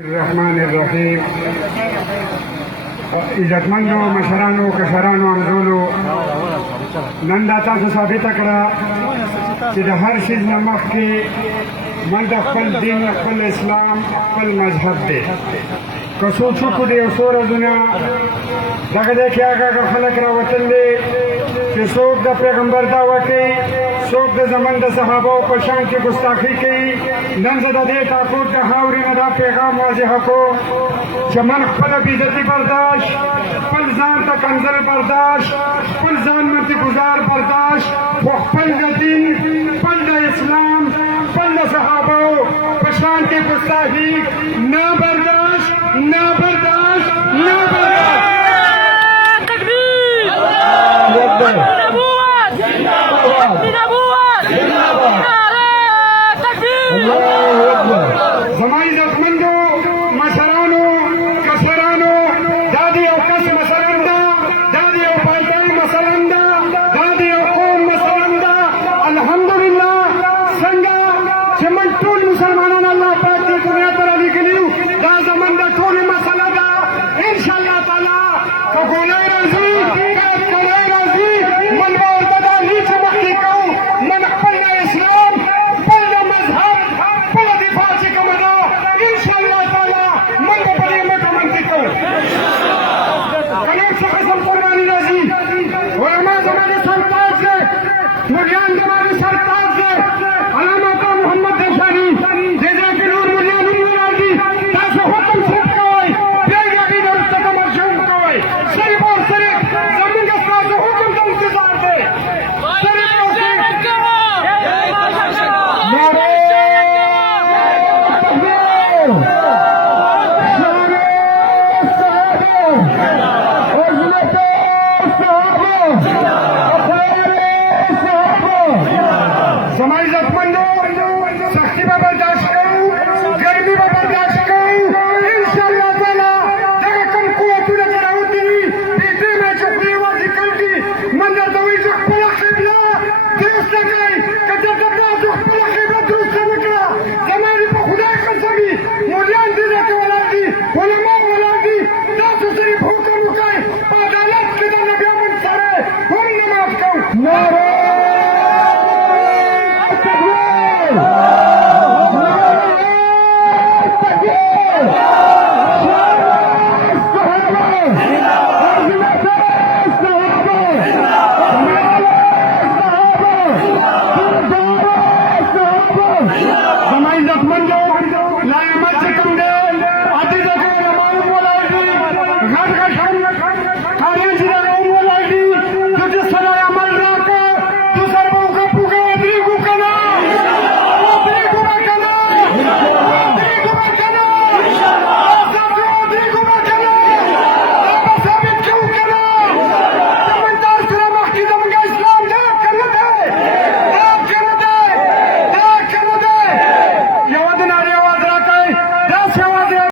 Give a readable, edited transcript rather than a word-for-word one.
الرحمن الرحیم. عزتمندو مشرانو کشرانو همزولو، نن دا تاسو ثابته کړه چې د هر شي نه مخکې من د خپل دین، خپل اسلام، خپل مذهب دی. که څو چوکو دی یو څو ورځونه دغه دی کې هغه خلک راوتل دي چې څوک د پیغمبر دعوه کوي، څوک د زمن د صحابو په شان کې ګستاخي کوي. نن زه د دې ټاپوټ د خاورې نه دا پیغام واضحه کړو چې من خپله بېعزتي برداشت، خپل ځان ته کنځل برداشت، خپل ځان منتې ګزار برداشت، خو خپل د دین، خپل د اسلام، خپل د صحابو په شان کې ګستاخي نه برداشت، نه برداشت، نه برداشت. زما عزتمندو مشرانو کشرانو، دا د یو کس مثلا ده، دا د یو پارټۍ مثلا ده، دا د یو قوم مثلا ده. الحمدلله څنګه چې موږ ټول مسلمانان الله پاک دې دنیا ته رالیږلي یو، دا زموږ د ټولې مسله ده. انشاءالله تعالی که ګولۍ راځي، که ګولۍ راځي، موږ به ورته دا لیک مخکې کوو. موږ خپل د اسلام، خپل د مذهب، خپله دفاع چې کومه ده، انشاءالله تعالی موږ به په دې مټه منتې کوو. که نور څه قسم قرباني راځي، علما زما د سر تاج دی، مریان زما د